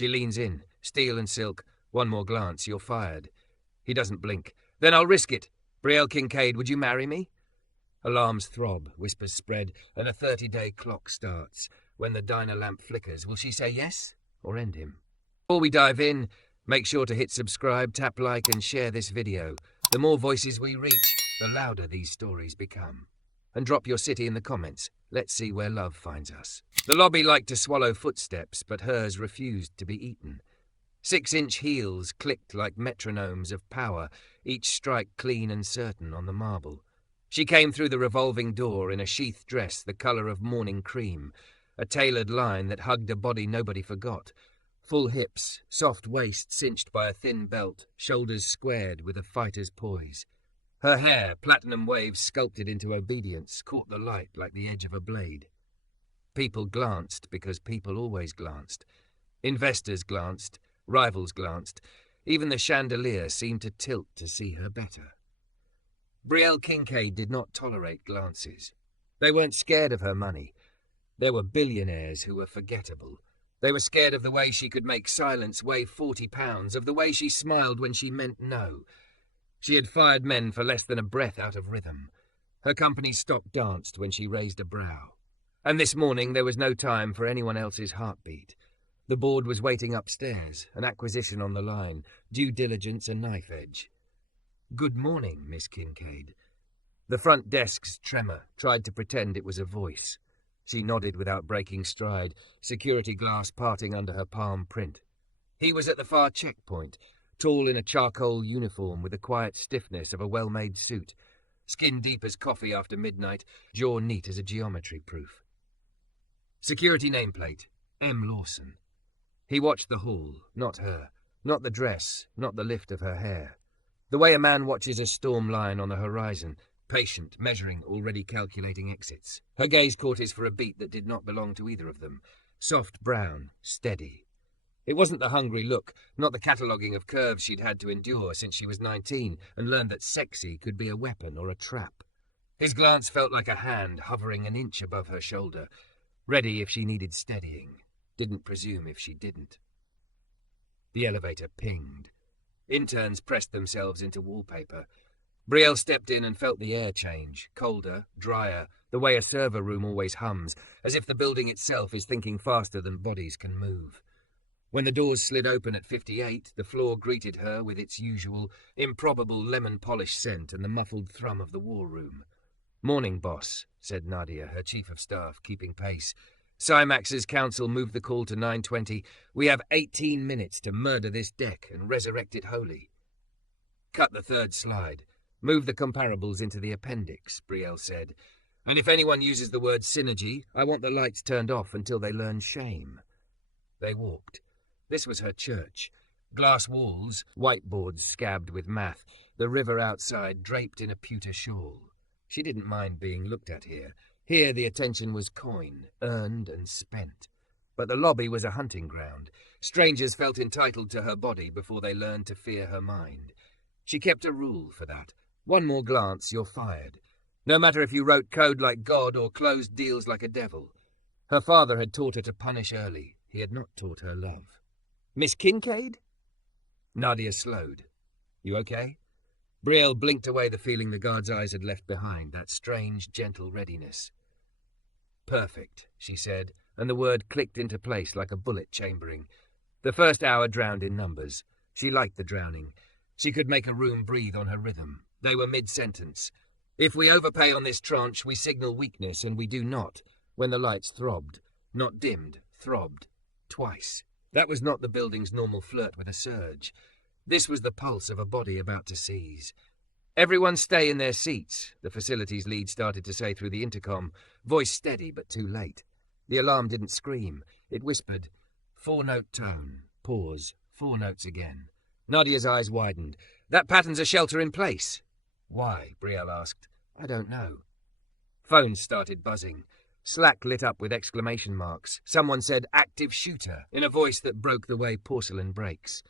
She leans in, steel and silk. One more glance, you're fired. He doesn't blink. Then I'll risk it. Brielle Kincaid, would you marry me? Alarms throb, whispers spread, and a 30-day clock starts. When the diner lamp flickers, will she say yes or end him? Before we dive in, make sure to hit subscribe, tap like, and share this video. The more voices we reach, the louder these stories become. And drop your city in the comments. Let's see where love finds us. The lobby liked to swallow footsteps, but hers refused to be eaten. 6-inch heels clicked like metronomes of power, each strike clean and certain on the marble. She came through the revolving door in a sheath dress the colour of morning cream, a tailored line that hugged a body nobody forgot. Full hips, soft waist cinched by a thin belt, shoulders squared with a fighter's poise. Her hair, platinum waves sculpted into obedience, caught the light like the edge of a blade. People glanced because people always glanced. Investors glanced, rivals glanced. Even the chandelier seemed to tilt to see her better. Brielle Kincaid did not tolerate glances. They weren't scared of her money. There were billionaires who were forgettable. They were scared of the way she could make silence weigh 40 pounds, of the way she smiled when she meant no. She had fired men for less than a breath out of rhythm. Her company's stock danced when she raised a brow. And this morning there was no time for anyone else's heartbeat. The board was waiting upstairs, an acquisition on the line, due diligence a knife edge. "Good morning, Miss Kincaid." The front desk's tremor tried to pretend it was a voice. She nodded without breaking stride, security glass parting under her palm print. He was at the far checkpoint, tall in a charcoal uniform with the quiet stiffness of a well-made suit, skin deep as coffee after midnight, jaw neat as a geometry proof. Security nameplate, M. Lawson. He watched the hall, not her, not the dress, not the lift of her hair. The way a man watches a storm line on the horizon, patient, measuring, already calculating exits. Her gaze caught his for a beat that did not belong to either of them. Soft brown, steady. It wasn't the hungry look, not the cataloguing of curves she'd had to endure since she was 19 and learned that sexy could be a weapon or a trap. His glance felt like a hand hovering an inch above her shoulder, ready if she needed steadying, didn't presume if she didn't. The elevator pinged. Interns pressed themselves into wallpaper. Brielle stepped in and felt the air change, colder, drier, the way a server room always hums, as if the building itself is thinking faster than bodies can move. When the doors slid open at 58, the floor greeted her with its usual, improbable lemon-polish scent and the muffled thrum of the war room. "Morning, boss," said Nadia, her chief of staff, keeping pace. "Cymax's council moved the call to 9:20. We have 18 minutes to murder this deck and resurrect it wholly." "Cut the third slide. Move the comparables into the appendix," Brielle said. "And if anyone uses the word synergy, I want the lights turned off until they learn shame." They walked. This was her church. Glass walls, whiteboards scabbed with math, the river outside draped in a pewter shawl. She didn't mind being looked at here. Here the attention was coin, earned and spent. But the lobby was a hunting ground. Strangers felt entitled to her body before they learned to fear her mind. She kept a rule for that. One more glance, you're fired. No matter if you wrote code like God or closed deals like a devil. Her father had taught her to punish early. He had not taught her love. "Miss Kincaid?" Nadia slowed. "You okay?" Brielle blinked away the feeling the guard's eyes had left behind, that strange, gentle readiness. "Perfect," she said, and the word clicked into place like a bullet chambering. The first hour drowned in numbers. She liked the drowning. She could make a room breathe on her rhythm. They were mid-sentence. "If we overpay on this tranche, we signal weakness, and we do not," when the lights throbbed. Not dimmed, throbbed. Twice. That was not the building's normal flirt with a surge. This was the pulse of a body about to seize. "Everyone stay in their seats," the facilities lead started to say through the intercom, voice steady but too late. The alarm didn't scream. It whispered. 4-note tone. Pause. 4 notes again. Nadia's eyes widened. "That pattern's a shelter in place." "Why?" Brielle asked. "I don't know." Phones started buzzing. Slack lit up with exclamation marks. Someone said, "Active shooter," in a voice that broke the way porcelain breaks.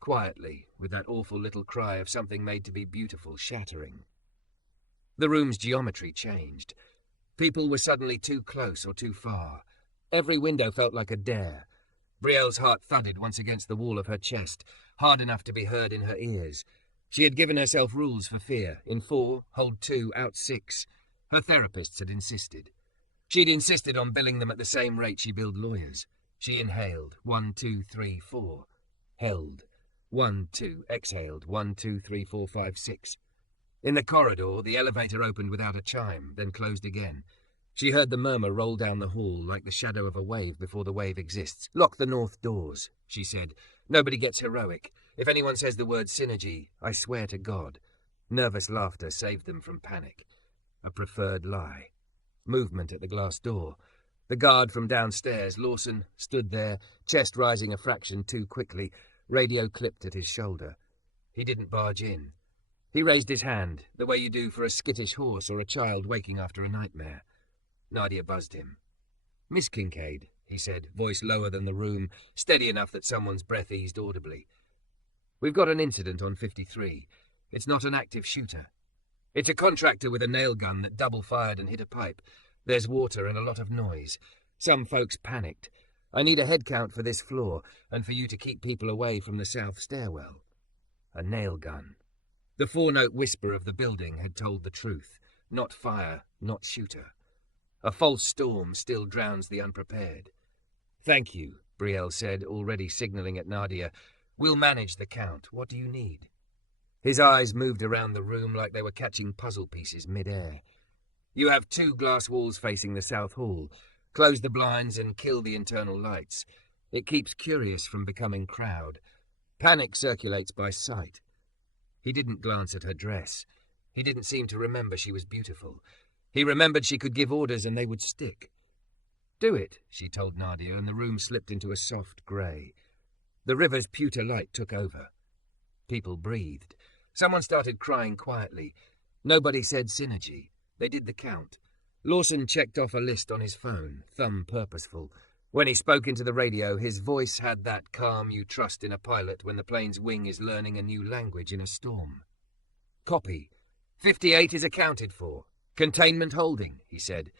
Quietly, with that awful little cry of something made to be beautiful shattering. The room's geometry changed. People were suddenly too close or too far. Every window felt like a dare. Brielle's heart thudded once against the wall of her chest, hard enough to be heard in her ears. She had given herself rules for fear. In 4, hold 2, out 6. Her therapists had insisted. She'd insisted on billing them at the same rate she billed lawyers. She inhaled, 1, 2, 3, 4. Held, 1, 2, exhaled, 1, 2, 3, 4, 5, 6. In the corridor, the elevator opened without a chime, then closed again. She heard the murmur roll down the hall like the shadow of a wave before the wave exists. Lock the north doors, she said. Nobody gets heroic. If anyone says the word synergy, I swear to God. Nervous laughter saved them from panic. A preferred lie. Movement at the glass door. The guard from downstairs, Lawson, stood there, chest rising a fraction too quickly, radio clipped at his shoulder. He didn't barge in. He raised his hand, the way you do for a skittish horse or a child waking after a nightmare. Nadia buzzed him. Miss Kincaid, he said, voice lower than the room, steady enough that someone's breath eased audibly. We've got an incident on 53. It's not an active shooter. It's a contractor with a nail gun that double-fired and hit a pipe. There's water and a lot of noise. Some folks panicked. I need a head count for this floor, and for you to keep people away from the south stairwell. A nail gun. The 4-note whisper of the building had told the truth. Not fire, not shooter. A false storm still drowns the unprepared. Thank you, Brielle said, already signalling at Nadia. We'll manage the count. What do you need? His eyes moved around the room like they were catching puzzle pieces mid-air. You have 2 glass walls facing the south hall. Close the blinds and kill the internal lights. It keeps curious from becoming crowd. Panic circulates by sight. He didn't glance at her dress. He didn't seem to remember she was beautiful. He remembered she could give orders and they would stick. Do it, she told Nadia, and the room slipped into a soft grey. The river's pewter light took over. People breathed. Someone started crying quietly. Nobody said synergy. They did the count. Lawson checked off a list on his phone, thumb purposeful. When he spoke into the radio, his voice had that calm you trust in a pilot when the plane's wing is learning a new language in a storm. Copy. 58 is accounted for. Containment holding, he said.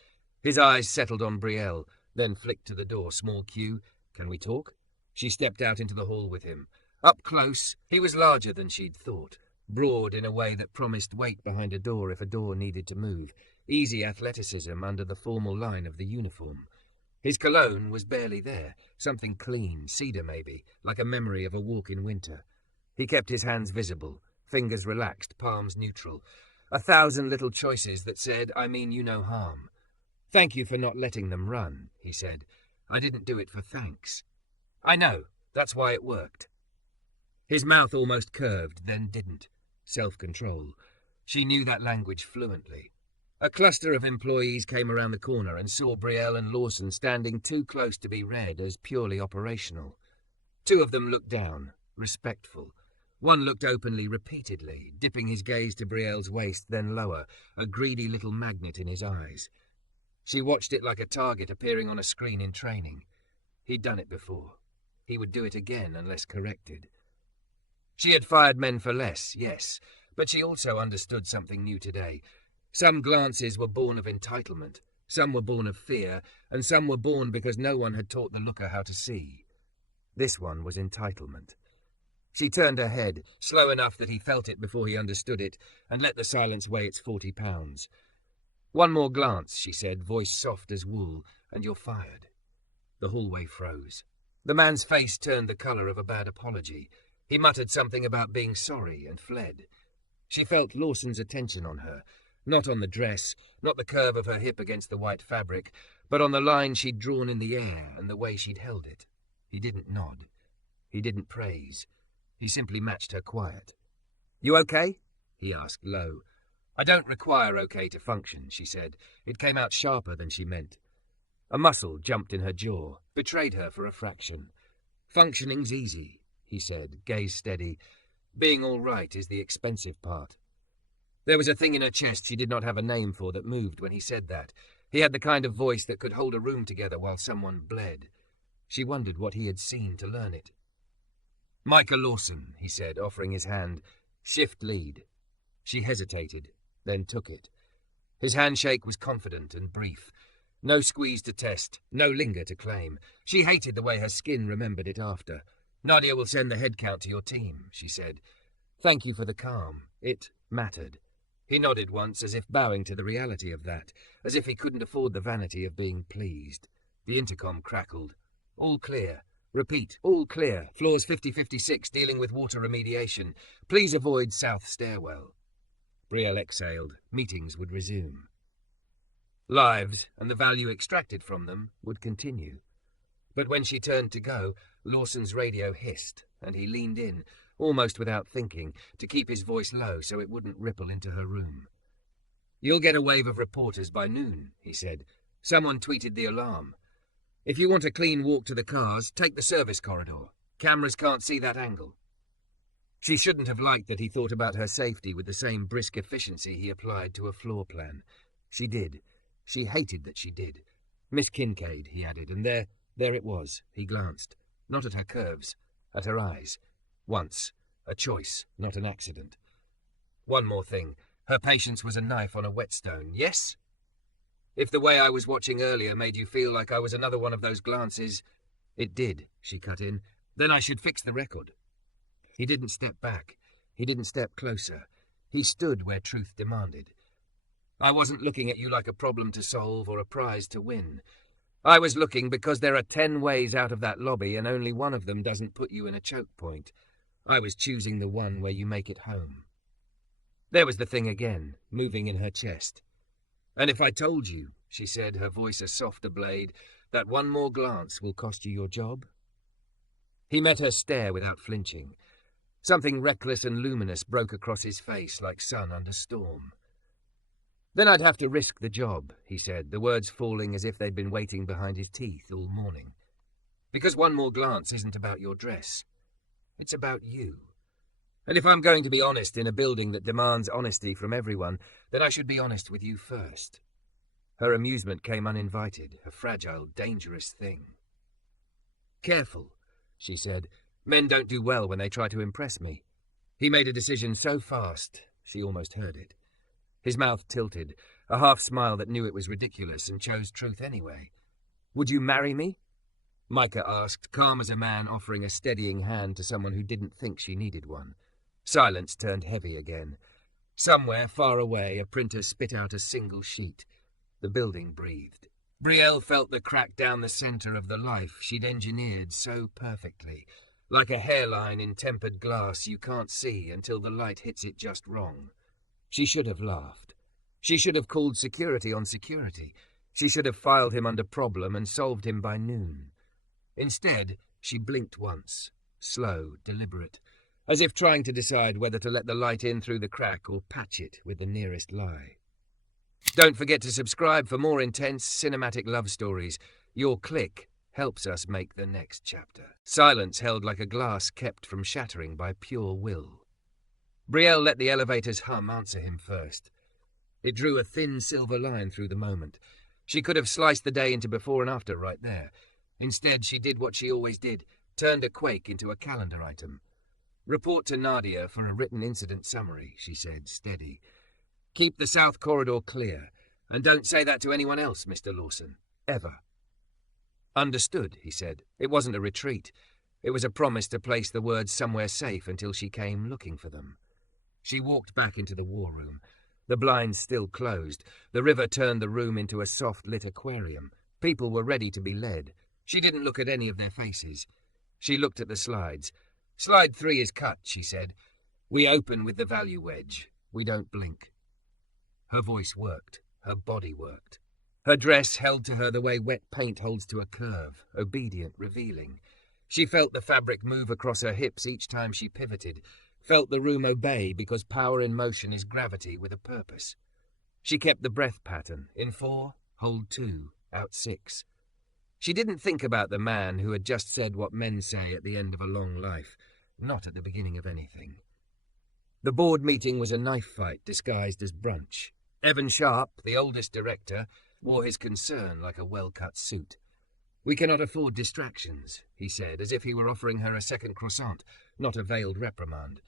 His eyes settled on Brielle, then flicked to the door. Small cue. Can we talk? She stepped out into the hall with him. Up close, he was larger than she'd thought. Broad in a way that promised weight behind a door if a door needed to move. Easy athleticism under the formal line of the uniform. His cologne was barely there. Something clean, cedar maybe, like a memory of a walk in winter. He kept his hands visible, fingers relaxed, palms neutral. 1,000 little choices that said, I mean you no harm. Thank you for not letting them run, he said. I didn't do it for thanks. I know, that's why it worked. His mouth almost curved, then didn't. Self-control. She knew that language fluently. A cluster of employees came around the corner and saw Brielle and Lawson standing too close to be read as purely operational. 2 of them looked down, respectful. One looked openly, repeatedly, dipping his gaze to Brielle's waist, then lower, a greedy little magnet in his eyes. She watched it like a target appearing on a screen in training. He'd done it before. He would do it again unless corrected. She had fired men for less, yes, but she also understood something new today. Some glances were born of entitlement, some were born of fear, and some were born because no one had taught the looker how to see. This one was entitlement. She turned her head, slow enough that he felt it before he understood it, and let the silence weigh its 40 pounds. One more glance, she said, voice soft as wool, and you're fired. The hallway froze. The man's face turned the colour of a bad apology. He muttered something about being sorry and fled. She felt Lawson's attention on her, not on the dress, not the curve of her hip against the white fabric, but on the line she'd drawn in the air and the way she'd held it. He didn't nod. He didn't praise. He simply matched her quiet. You okay? He asked low. I don't require okay to function, she said. It came out sharper than she meant. A muscle jumped in her jaw, betrayed her for a fraction. Functioning's easy, he said, gaze steady. Being all right is the expensive part. There was a thing in her chest she did not have a name for that moved when he said that. He had the kind of voice that could hold a room together while someone bled. She wondered what he had seen to learn it. Micah Lawson, he said, offering his hand. Shift lead. She hesitated, then took it. His handshake was confident and brief. No squeeze to test, no linger to claim. She hated the way her skin remembered it after. Nadia will send the head count to your team, she said. Thank you for the calm. It mattered. He nodded once, as if bowing to the reality of that, as if he couldn't afford the vanity of being pleased. The intercom crackled. All clear. Repeat, all clear. Floors 50-56 dealing with water remediation. Please avoid south stairwell. Brielle exhaled. Meetings would resume. Lives, and the value extracted from them, would continue. But when she turned to go, Lawson's radio hissed, and he leaned in, almost without thinking, to keep his voice low so it wouldn't ripple into her room. You'll get a wave of reporters by noon, he said. Someone tweeted the alarm. If you want a clean walk to the cars, take the service corridor. Cameras can't see that angle. She shouldn't have liked that he thought about her safety with the same brisk efficiency he applied to a floor plan. She did. She hated that she did. Miss Kincaid, he added, and there it was. He glanced. Not at her curves, at her eyes. Once. A choice, not an accident. One more thing. Her patience was a knife on a whetstone, yes? If the way I was watching earlier made you feel like I was another one of those glances... It did, she cut in. Then I should fix the record. He didn't step back. He didn't step closer. He stood where truth demanded. I wasn't looking at you like a problem to solve or a prize to win. I was looking because there are 10 ways out of that lobby and only one of them doesn't put you in a choke point. I was choosing the one where you make it home. There was the thing again, moving in her chest. And if I told you, she said, her voice a softer blade, that one more glance will cost you your job? He met her stare without flinching. Something reckless and luminous broke across his face like sun under storm. Then I'd have to risk the job, he said, the words falling as if they'd been waiting behind his teeth all morning. Because one more glance isn't about your dress. It's about you. And if I'm going to be honest in a building that demands honesty from everyone, then I should be honest with you first. Her amusement came uninvited, a fragile, dangerous thing. Careful, she said. Men don't do well when they try to impress me. He made a decision so fast, she almost heard it. His mouth tilted, a half-smile that knew it was ridiculous and chose truth anyway. Would you marry me? Micah asked, calm as a man offering a steadying hand to someone who didn't think she needed one. Silence turned heavy again. Somewhere, far away, a printer spit out a single sheet. The building breathed. Brielle felt the crack down the centre of the life she'd engineered so perfectly, like a hairline in tempered glass you can't see until the light hits it just wrong. She should have laughed. She should have called security on security. She should have filed him under problem and solved him by noon. Instead, she blinked once, slow, deliberate, as if trying to decide whether to let the light in through the crack or patch it with the nearest lie. Don't forget to subscribe for more intense cinematic love stories. Your click helps us make the next chapter. Silence held like a glass kept from shattering by pure will. Brielle let the elevator's hum answer him first. It drew a thin silver line through the moment. She could have sliced the day into before and after right there. Instead, she did what she always did, turned a quake into a calendar item. Report to Nadia for a written incident summary, she said, steady. Keep the south corridor clear, and don't say that to anyone else, Mr. Lawson. Ever. Understood, he said. It wasn't a retreat. It was a promise to place the words somewhere safe until she came looking for them. She walked back into the war room. The blinds still closed. The river turned the room into a soft-lit aquarium. People were ready to be led. She didn't look at any of their faces. She looked at the slides. Slide 3 is cut, she said. We open with the value wedge. We don't blink. Her voice worked. Her body worked. Her dress held to her the way wet paint holds to a curve, obedient, revealing. She felt the fabric move across her hips each time she pivoted, felt the room obey because power in motion is gravity with a purpose. She kept the breath pattern. In 4, hold 2, out 6. She didn't think about the man who had just said what men say at the end of a long life, not at the beginning of anything. The board meeting was a knife fight disguised as brunch. Evan Sharp, the oldest director, wore his concern like a well-cut suit. We cannot afford distractions, he said, as if he were offering her a second croissant, not a veiled reprimand.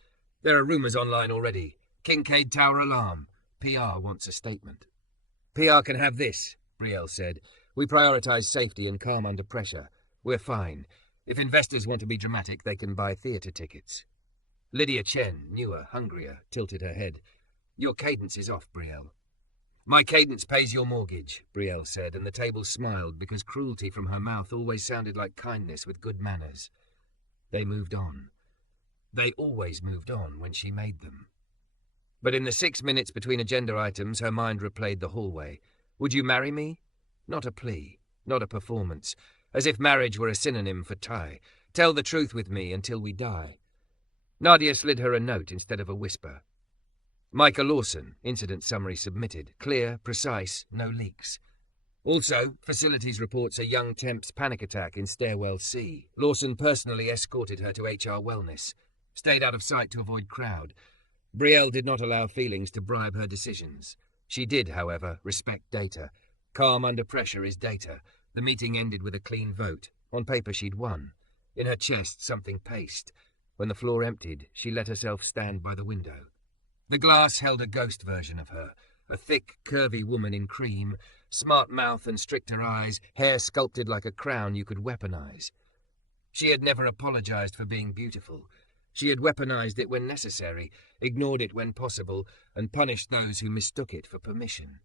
There are rumours online already. Kincaid Tower alarm. PR wants a statement. PR can have this, Brielle said. We prioritize safety and calm under pressure. We're fine. If investors want to be dramatic, they can buy theatre tickets. Lydia Chen, newer, hungrier, tilted her head. Your cadence is off, Brielle. My cadence pays your mortgage, Brielle said, and the table smiled because cruelty from her mouth always sounded like kindness with good manners. They moved on. They always moved on when she made them. But in the 6 minutes between agenda items, her mind replayed the hallway. Would you marry me? Not a plea, not a performance, as if marriage were a synonym for tie. Tell the truth with me until we die. Nadia slid her a note instead of a whisper. Micah Lawson, incident summary submitted. Clear, precise, no leaks. Also, facilities reports a young temp's panic attack in stairwell C. Lawson personally escorted her to HR Wellness. Stayed out of sight to avoid crowd. Brielle did not allow feelings to bribe her decisions. She did, however, respect data. Calm under pressure is data. The meeting ended with a clean vote. On paper she'd won. In her chest something paced. When the floor emptied, she let herself stand by the window. The glass held a ghost version of her. A thick, curvy woman in cream, smart mouth and stricter eyes, hair sculpted like a crown you could weaponize. She had never apologized for being beautiful. She had weaponized it when necessary, ignored it when possible, and punished those who mistook it for permission.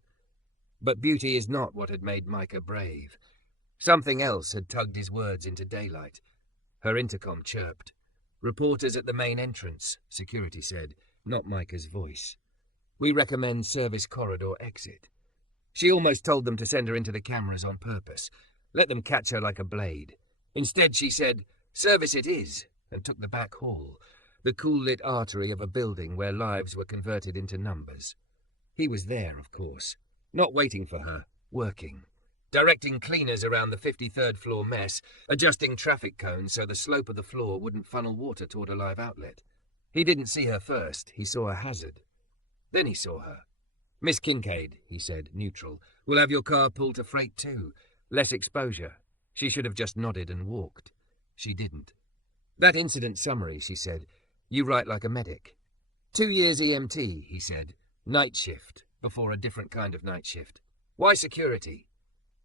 But beauty is not what had made Micah brave. Something else had tugged his words into daylight. Her intercom chirped. Reporters at the main entrance, security said, not Micah's voice. We recommend service corridor exit. She almost told them to send her into the cameras on purpose. Let them catch her like a blade. Instead she said, service it is, and took the back hall, the cool-lit artery of a building where lives were converted into numbers. He was there, of course, not waiting for her, working. Directing cleaners around the 53rd floor mess, adjusting traffic cones so the slope of the floor wouldn't funnel water toward a live outlet. He didn't see her first, he saw a hazard. Then he saw her. Miss Kincaid, he said, neutral, we'll have your car pulled to freight too. Less exposure. She should have just nodded and walked. She didn't. That incident summary, she said. You write like a medic. 2 years EMT, he said. Night shift, before a different kind of night shift. Why security?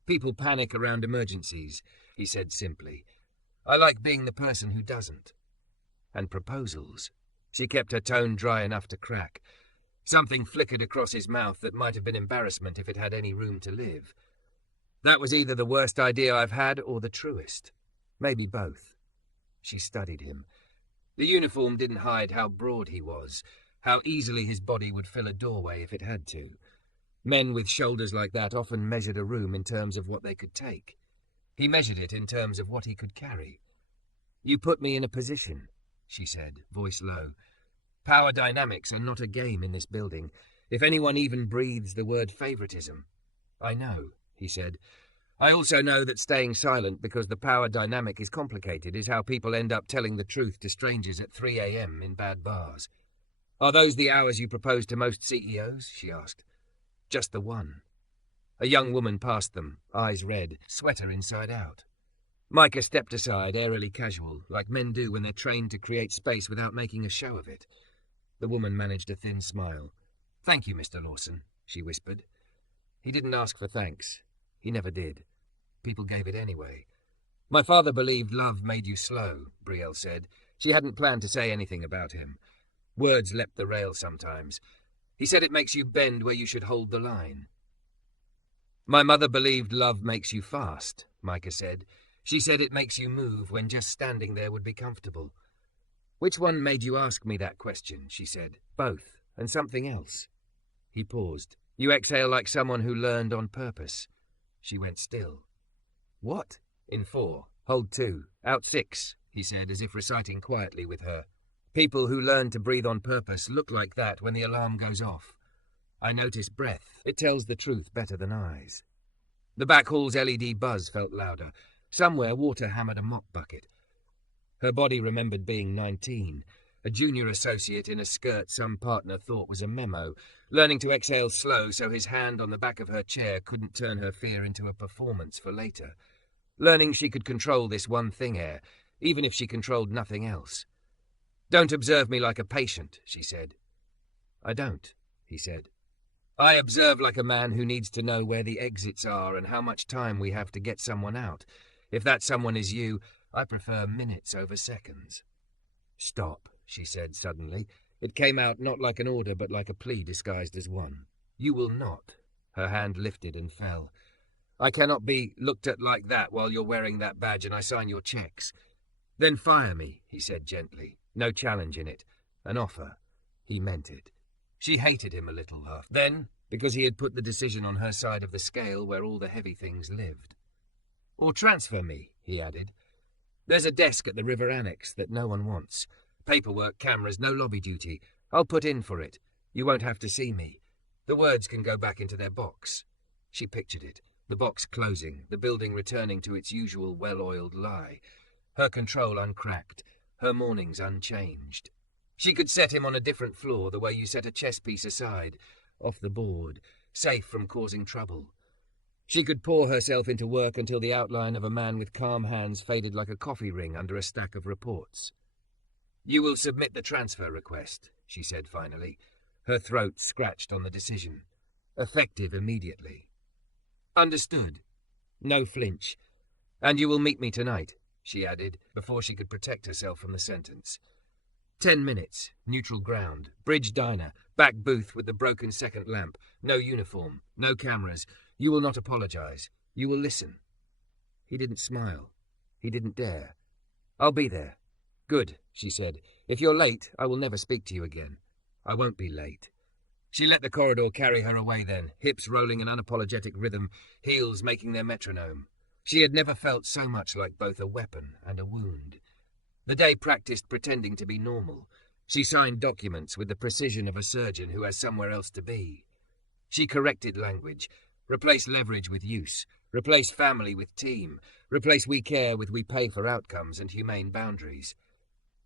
People panic around emergencies, he said simply. I like being the person who doesn't. And proposals. She kept her tone dry enough to crack. Something flickered across his mouth that might have been embarrassment if it had any room to live. That was either the worst idea I've had or the truest. Maybe both. She studied him. The uniform didn't hide how broad he was, how easily his body would fill a doorway if it had to. Men with shoulders like that often measured a room in terms of what they could take. He measured it in terms of what he could carry. You put me in a position, she said, voice low. Power dynamics are not a game in this building, if anyone even breathes the word favoritism. I know, he said. I also know that staying silent because the power dynamic is complicated is how people end up telling the truth to strangers at 3 a.m. in bad bars. Are those the hours you propose to most CEOs? She asked. Just the one. A young woman passed them, eyes red, sweater inside out. Micah stepped aside, airily casual, like men do when they're trained to create space without making a show of it. The woman managed a thin smile. Thank you, Mr. Lawson, she whispered. He didn't ask for thanks. He never did. People gave it anyway. My father believed love made you slow, Brielle said. She hadn't planned to say anything about him. Words leapt the rail sometimes. He said it makes you bend where you should hold the line. My mother believed love makes you fast, Micah said. She said it makes you move when just standing there would be comfortable. Which one made you ask me that question, she said. Both, and something else. He paused. You exhale like someone who learned on purpose. She went still. What? In 4. Hold 2. Out 6, he said, as if reciting quietly with her. People who learn to breathe on purpose look like that when the alarm goes off. I notice breath. It tells the truth better than eyes. The back hall's LED buzz felt louder. Somewhere water hammered a mop bucket. Her body remembered being 19, a junior associate in a skirt some partner thought was a memo, learning to exhale slow so his hand on the back of her chair couldn't turn her fear into a performance for later. Learning she could control this one thing air, even if she controlled nothing else. Don't observe me like a patient, she said. I don't, he said. I observe like a man who needs to know where the exits are and how much time we have to get someone out. If that someone is you, I prefer minutes over seconds." "Stop," she said suddenly. It came out not like an order but like a plea disguised as one. "You will not." Her hand lifted and fell. "I cannot be looked at like that while you're wearing that badge and I sign your checks." "Then fire me," he said gently. No challenge in it. An offer. He meant it. She hated him a little then, because he had put the decision on her side of the scale where all the heavy things lived. "Or transfer me," he added. "There's a desk at the River Annex that no one wants. Paperwork, cameras, no lobby duty. I'll put in for it. You won't have to see me. The words can go back into their box." She pictured it. The box closing, the building returning to its usual well-oiled lie. Her control uncracked, her mornings unchanged. She could set him on a different floor, the way you set a chess piece aside, off the board, safe from causing trouble. She could pour herself into work until the outline of a man with calm hands faded like a coffee ring under a stack of reports. "You will submit the transfer request," she said finally. Her throat scratched on the decision. "Effective immediately." "Understood." No flinch. "And you will meet me tonight," she added, before she could protect herself from the sentence. 10 minutes, neutral ground, bridge diner, back booth with the broken second lamp, no uniform, no cameras. You will not apologize. You will listen. He didn't smile. He didn't dare. "I'll be there." "Good," she said. "If you're late, I will never speak to you again." "I won't be late." She let the corridor carry her away then, hips rolling an unapologetic rhythm, heels making their metronome. She had never felt so much like both a weapon and a wound. The day practiced pretending to be normal. She signed documents with the precision of a surgeon who has somewhere else to be. She corrected language, replaced leverage with use, replaced family with team, replaced we care with we pay for outcomes and humane boundaries.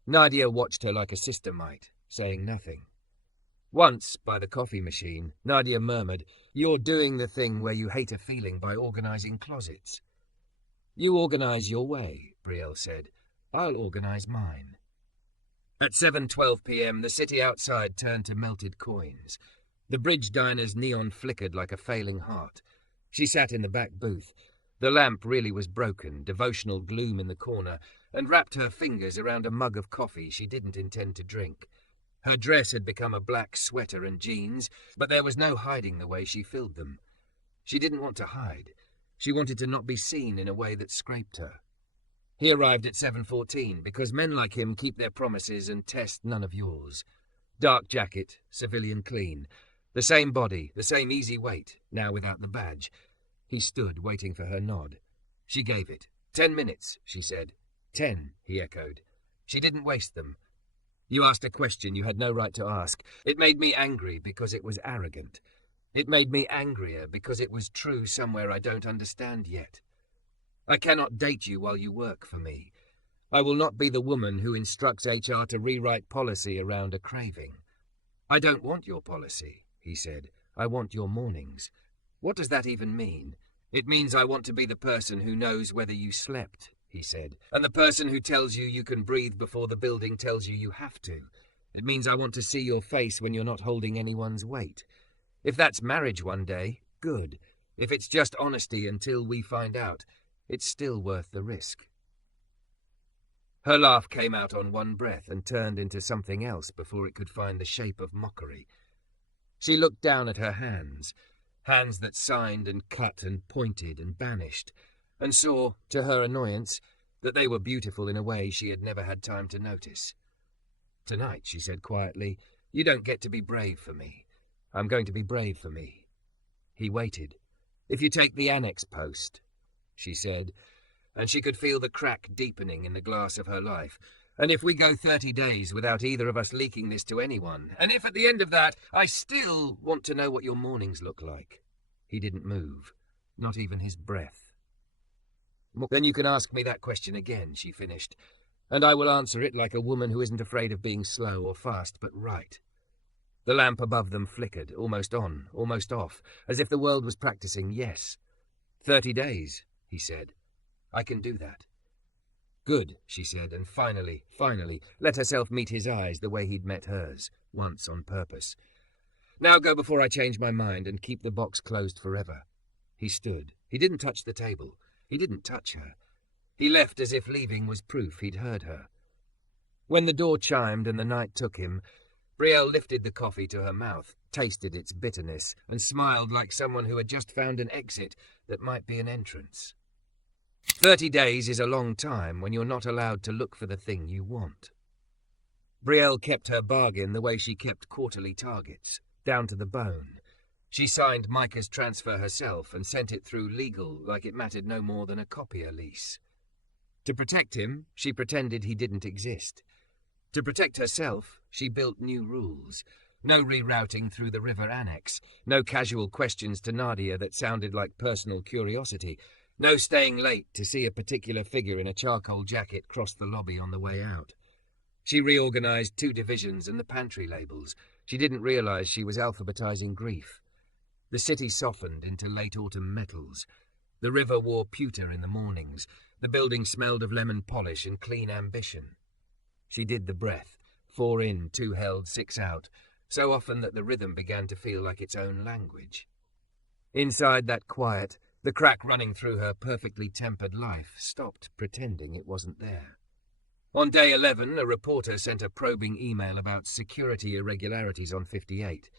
Nadia watched her like a sister might, saying nothing. Once, by the coffee machine, Nadia murmured, "You're doing the thing where you hate a feeling by organizing closets." "You organize your way," Brielle said. "I'll organize mine." At 7:12 p.m., the city outside turned to melted coins. The bridge diner's neon flickered like a failing heart. She sat in the back booth. The lamp really was broken, devotional gloom in the corner, and wrapped her fingers around a mug of coffee she didn't intend to drink. Her dress had become a black sweater and jeans, but there was no hiding the way she filled them. She didn't want to hide. She wanted to not be seen in a way that scraped her. He arrived at 7:14, because men like him keep their promises and test none of yours. Dark jacket, civilian clean. The same body, the same easy weight, now without the badge. He stood, waiting for her nod. She gave it. 10 minutes, she said. 10, he echoed. She didn't waste them. You asked a question you had no right to ask. It made me angry because it was arrogant. It made me angrier because it was true somewhere I don't understand yet. I cannot date you while you work for me. I will not be the woman who instructs HR to rewrite policy around a craving. I don't want your policy, he said. I want your mornings. What does that even mean? It means I want to be the person who knows whether you slept, he said, and the person who tells you you can breathe before the building tells you you have to. It means I want to see your face when you're not holding anyone's weight. If that's marriage one day, good. If it's just honesty until we find out, it's still worth the risk. Her laugh came out on one breath and turned into something else before it could find the shape of mockery. She looked down at her hands, hands that signed and cut and pointed and banished, and saw, to her annoyance, that they were beautiful in a way she had never had time to notice. Tonight, she said quietly, you don't get to be brave for me. I'm going to be brave for me. He waited. If you take the annex post, she said, and she could feel the crack deepening in the glass of her life. And if we go 30 days without either of us leaking this to anyone, and if at the end of that I still want to know what your mornings look like. He didn't move, not even his breath. Then you can ask me that question again, she finished, and I will answer it like a woman who isn't afraid of being slow or fast, but right. The lamp above them flickered, almost on, almost off, as if the world was practicing yes. 30 days, he said. I can do that. Good, she said, and finally, let herself meet his eyes the way he'd met hers, once on purpose. Now go before I change my mind and keep the box closed forever. He stood. He didn't touch the table. He didn't touch her. He left as if leaving was proof he'd heard her. When the door chimed and the night took him, Brielle lifted the coffee to her mouth, tasted its bitterness, and smiled like someone who had just found an exit that might be an entrance. 30 days is a long time when you're not allowed to look for the thing you want. Brielle kept her bargain the way she kept quarterly targets, down to the bone. She signed Micah's transfer herself and sent it through legal like it mattered no more than a copier lease. To protect him, she pretended he didn't exist. To protect herself, she built new rules. No rerouting through the river annex, no casual questions to Nadia that sounded like personal curiosity, no staying late to see a particular figure in a charcoal jacket cross the lobby on the way out. She reorganized 2 divisions and the pantry labels. She didn't realize she was alphabetizing grief. The city softened into late autumn metals. The river wore pewter in the mornings. The building smelled of lemon polish and clean ambition. She did the breath, 4 in, 2 held, 6 out, so often that the rhythm began to feel like its own language. Inside that quiet, the crack running through her perfectly tempered life stopped pretending it wasn't there. On day 11, a reporter sent a probing email about security irregularities on 58.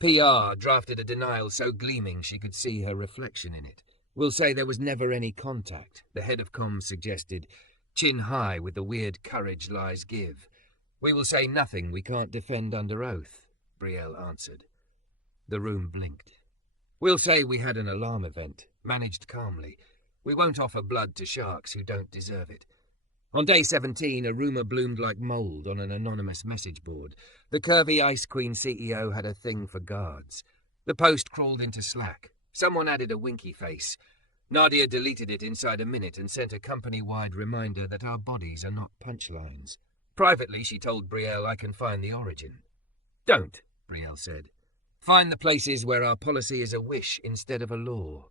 PR drafted a denial so gleaming she could see her reflection in it. We'll say there was never any contact, the head of comms suggested, chin high with the weird courage lies give. We will say nothing we can't defend under oath, Brielle answered. The room blinked. We'll say we had an alarm event, managed calmly. We won't offer blood to sharks who don't deserve it. On day 17, a rumour bloomed like mould on an anonymous message board. The curvy Ice Queen CEO had a thing for guards. The post crawled into Slack. Someone added a winky face. Nadia deleted it inside a minute and sent a company-wide reminder that our bodies are not punchlines. Privately, she told Brielle I can find the origin. Don't, Brielle said. Find the places where our policy is a wish instead of a law.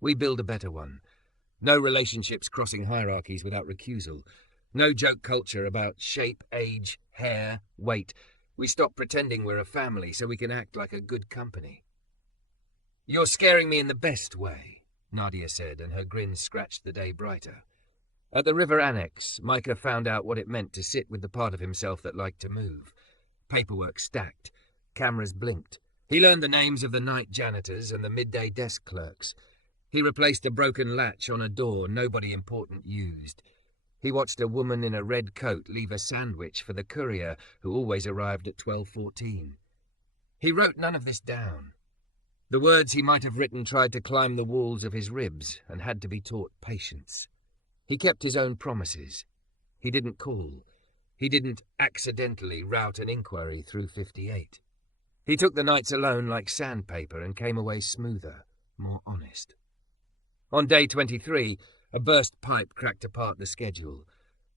We build a better one. No relationships crossing hierarchies without recusal. No joke culture about shape, age, hair, weight. We stop pretending we're a family so we can act like a good company. You're scaring me in the best way, Nadia said, and her grin scratched the day brighter. At the river annex, Micah found out what it meant to sit with the part of himself that liked to move. Paperwork stacked. Cameras blinked. He learned the names of the night janitors and the midday desk clerks. He replaced a broken latch on a door nobody important used. He watched a woman in a red coat leave a sandwich for the courier who always arrived at 12:14. He wrote none of this down. The words he might have written tried to climb the walls of his ribs and had to be taught patience. He kept his own promises. He didn't call. He didn't accidentally route an inquiry through 58. He took the nights alone like sandpaper and came away smoother, more honest. On day 23, a burst pipe cracked apart the schedule.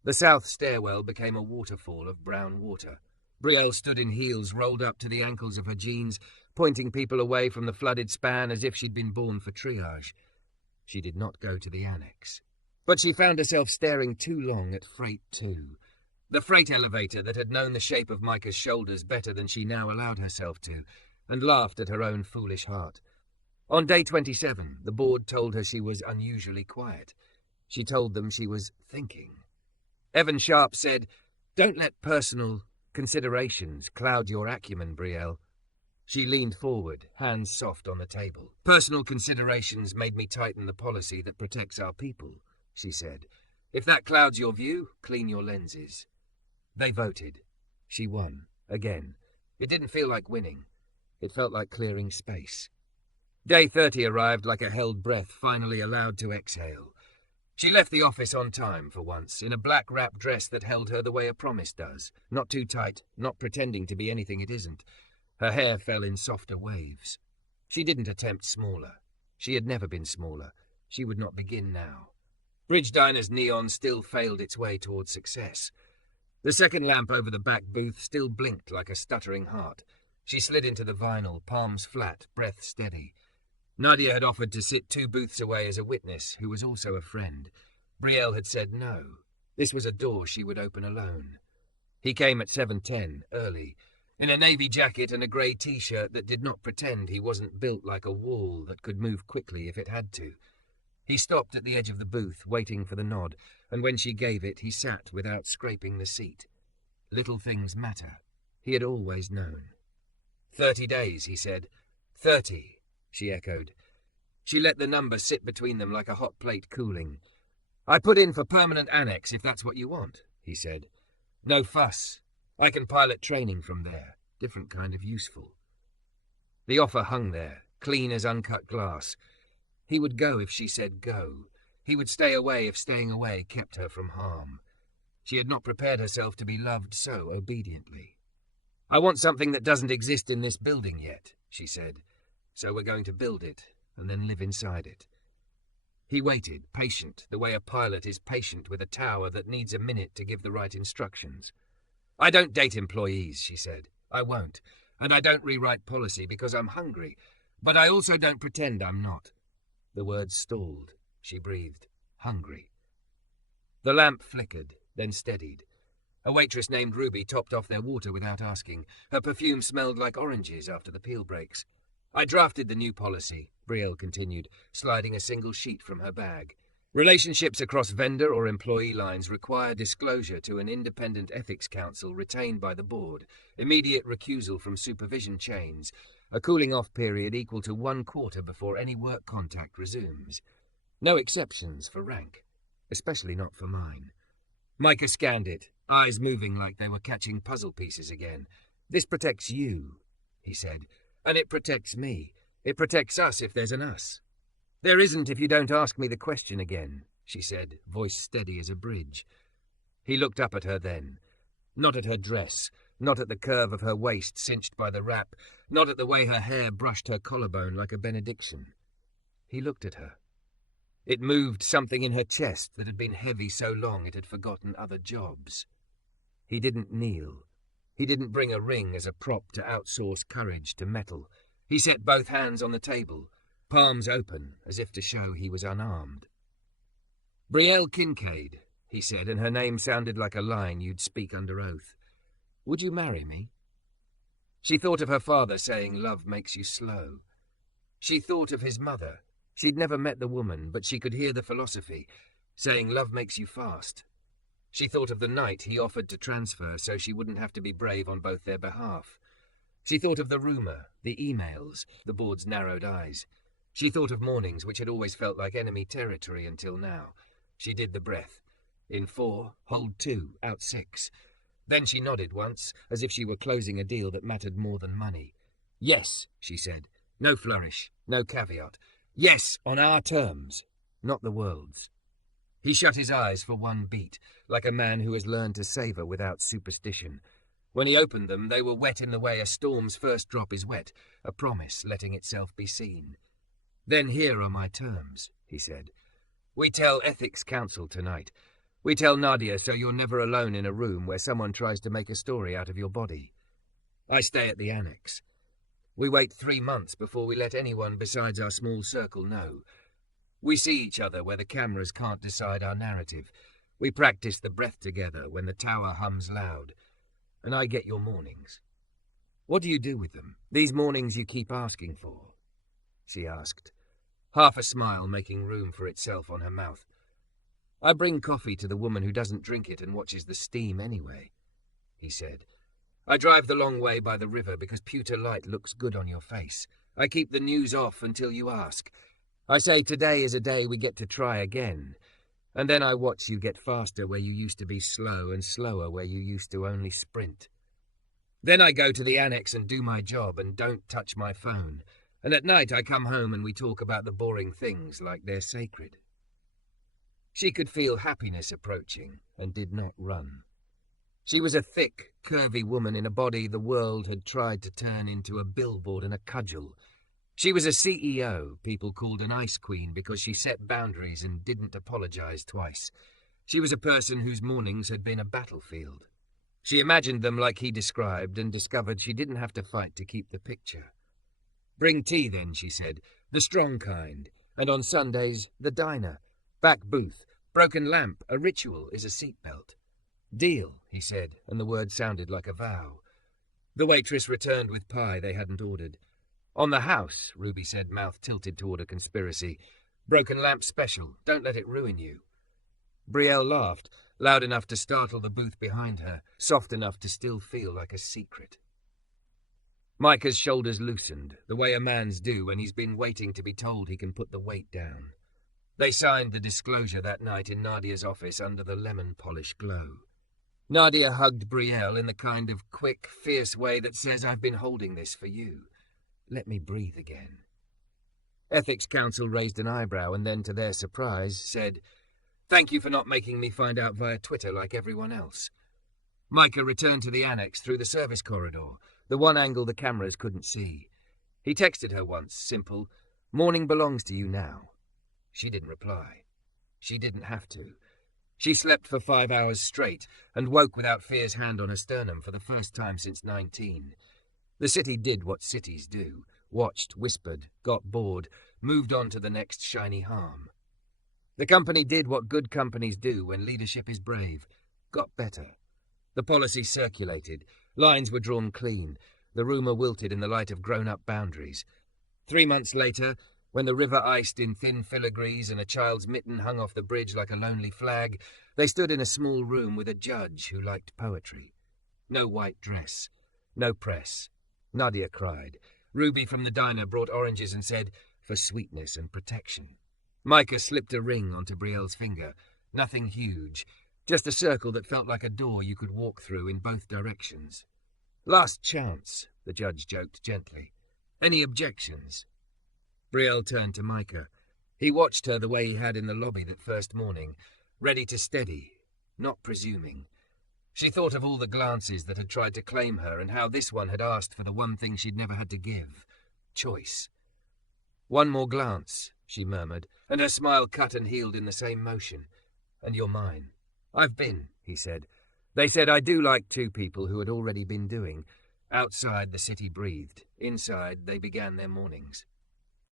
The south stairwell became a waterfall of brown water. Brielle stood in heels rolled up to the ankles of her jeans, pointing people away from the flooded span as if she'd been born for triage. She did not go to the annex. But she found herself staring too long at Freight 2. The freight elevator that had known the shape of Micah's shoulders better than she now allowed herself to, and laughed at her own foolish heart. On day 27, the board told her she was unusually quiet. She told them she was thinking. Evan Sharp said, "Don't let personal considerations cloud your acumen, Brielle." She leaned forward, hands soft on the table. "Personal considerations made me tighten the policy that protects our people," she said. "If that clouds your view, clean your lenses." They voted. She won, again. It didn't feel like winning. It felt like clearing space. Day 30 arrived like a held breath finally allowed to exhale. She left the office on time for once, in a black wrap dress that held her the way a promise does, not too tight, not pretending to be anything it isn't. Her hair fell in softer waves. She didn't attempt smaller. She had never been smaller. She would not begin now. Bridge Diner's neon still failed its way towards success. The second lamp over the back booth still blinked like a stuttering heart. She slid into the vinyl, palms flat, breath steady. Nadia had offered to sit 2 booths away as a witness, who was also a friend. Brielle had said no. This was a door she would open alone. He came at 7:10, early. in a navy jacket and a grey t-shirt that did not pretend he wasn't built like a wall that could move quickly if it had to. He stopped at the edge of the booth, waiting for the nod, and when she gave it, he sat without scraping the seat. Little things matter. He had always known. 30 days, he said. 30, she echoed. She let the number sit between them like a hot plate cooling. I put in for permanent annex if that's what you want, he said. No fuss. I can pilot training from there. Different kind of useful. The offer hung there, clean as uncut glass. He would go if she said go. He would stay away if staying away kept her from harm. She had not prepared herself to be loved so obediently. I want something that doesn't exist in this building yet, she said. So we're going to build it, and then live inside it. He waited, patient, the way a pilot is patient with a tower that needs a minute to give the right instructions. I don't date employees, she said. I won't. And I don't rewrite policy because I'm hungry. But I also don't pretend I'm not. The words stalled. She breathed. Hungry. The lamp flickered, then steadied. A waitress named Ruby topped off their water without asking. Her perfume smelled like oranges after the peel breaks. I drafted the new policy, Brielle continued, sliding a single sheet from her bag. Relationships across vendor or employee lines require disclosure to an independent ethics council retained by the board, immediate recusal from supervision chains, a cooling-off period equal to 1 quarter before any work contact resumes. No exceptions for rank, especially not for mine. Micah scanned it, eyes moving like they were catching puzzle pieces again. This protects you, he said, and it protects me. It protects us if there's an us. There isn't if you don't ask me the question again, she said, voice steady as a bridge. He looked up at her then. Not at her dress, not at the curve of her waist cinched by the wrap, not at the way her hair brushed her collarbone like a benediction. He looked at her. It moved something in her chest that had been heavy so long it had forgotten other jobs. He didn't kneel. He didn't bring a ring as a prop to outsource courage to metal. He set both hands on the table, palms open as if to show he was unarmed. Brielle Kincaid, he said, and her name sounded like a line you'd speak under oath. Would you marry me? She thought of her father saying love makes you slow. She thought of his mother. She'd never met the woman, but she could hear the philosophy, saying love makes you fast. She thought of the night he offered to transfer so she wouldn't have to be brave on both their behalf. She thought of the rumour, the emails, the board's narrowed eyes. She thought of mornings which had always felt like enemy territory until now. She did the breath. In 4, hold 2, out 6. Then she nodded once, as if she were closing a deal that mattered more than money. Yes, she said. No flourish, no caveat. Yes, on our terms, not the world's. He shut his eyes for one beat, like a man who has learned to savour without superstition. When he opened them, they were wet in the way a storm's first drop is wet, a promise letting itself be seen. Then here are my terms, he said. We tell Ethics Council tonight. We tell Nadia so you're never alone in a room where someone tries to make a story out of your body. I stay at the annex. We wait 3 months before we let anyone besides our small circle know. We see each other where the cameras can't decide our narrative. We practice the breath together when the tower hums loud. And I get your mornings. What do you do with them, these mornings you keep asking for? She asked, half a smile making room for itself on her mouth. I bring coffee to the woman who doesn't drink it and watches the steam anyway, he said. I drive the long way by the river because pewter light looks good on your face. I keep the news off until you ask. I say today is a day we get to try again. And then I watch you get faster where you used to be slow and slower where you used to only sprint. Then I go to the annex and do my job and don't touch my phone. And at night I come home and we talk about the boring things like they're sacred. She could feel happiness approaching and did not run. She was a thick, curvy woman in a body the world had tried to turn into a billboard and a cudgel. She was a CEO people called an ice queen because she set boundaries and didn't apologize twice. She was a person whose mornings had been a battlefield. She imagined them like he described and discovered she didn't have to fight to keep the picture. Bring tea then, she said, the strong kind, and on Sundays, the diner. Back booth, broken lamp, a ritual is a seatbelt. Deal, he said, and the word sounded like a vow. The waitress returned with pie they hadn't ordered. "On the house," Ruby said, mouth tilted toward a conspiracy. "Broken lamp special. Don't let it ruin you." Brielle laughed, loud enough to startle the booth behind her, soft enough to still feel like a secret. Micah's shoulders loosened, the way a man's do when he's been waiting to be told he can put the weight down. They signed the disclosure that night in Nadia's office under the lemon polish glow. Nadia hugged Brielle in the kind of quick, fierce way that says, "I've been holding this for you. Let me breathe again." Ethics Council raised an eyebrow and then, to their surprise, said, "Thank you for not making me find out via Twitter like everyone else." Micah returned to the annex through the service corridor, the one angle the cameras couldn't see. He texted her once, simple, "Morning belongs to you now." She didn't reply. She didn't have to. She slept for 5 hours straight and woke without Fear's hand on her sternum for the first time since 19. The city did what cities do. Watched, whispered, got bored, moved on to the next shiny harm. The company did what good companies do when leadership is brave. Got better. The policy circulated. Lines were drawn clean. The rumour wilted in the light of grown-up boundaries. 3 months later, when the river iced in thin filigrees and a child's mitten hung off the bridge like a lonely flag, they stood in a small room with a judge who liked poetry. No white dress. No press. Nadia cried. Ruby from the diner brought oranges and said, "For sweetness and protection." Micah slipped a ring onto Brielle's finger. Nothing huge. Just a circle that felt like a door you could walk through in both directions. "Last chance," the judge joked gently. "Any objections?" Brielle turned to Micah. He watched her the way he had in the lobby that first morning, ready to steady, not presuming. She thought of all the glances that had tried to claim her and how this one had asked for the one thing she'd never had to give. Choice. "One more glance," she murmured, and her smile cut and healed in the same motion. "And you're mine." "I've been," he said. They said I do like two people who had already been doing. Outside, the city breathed. Inside, they began their mornings.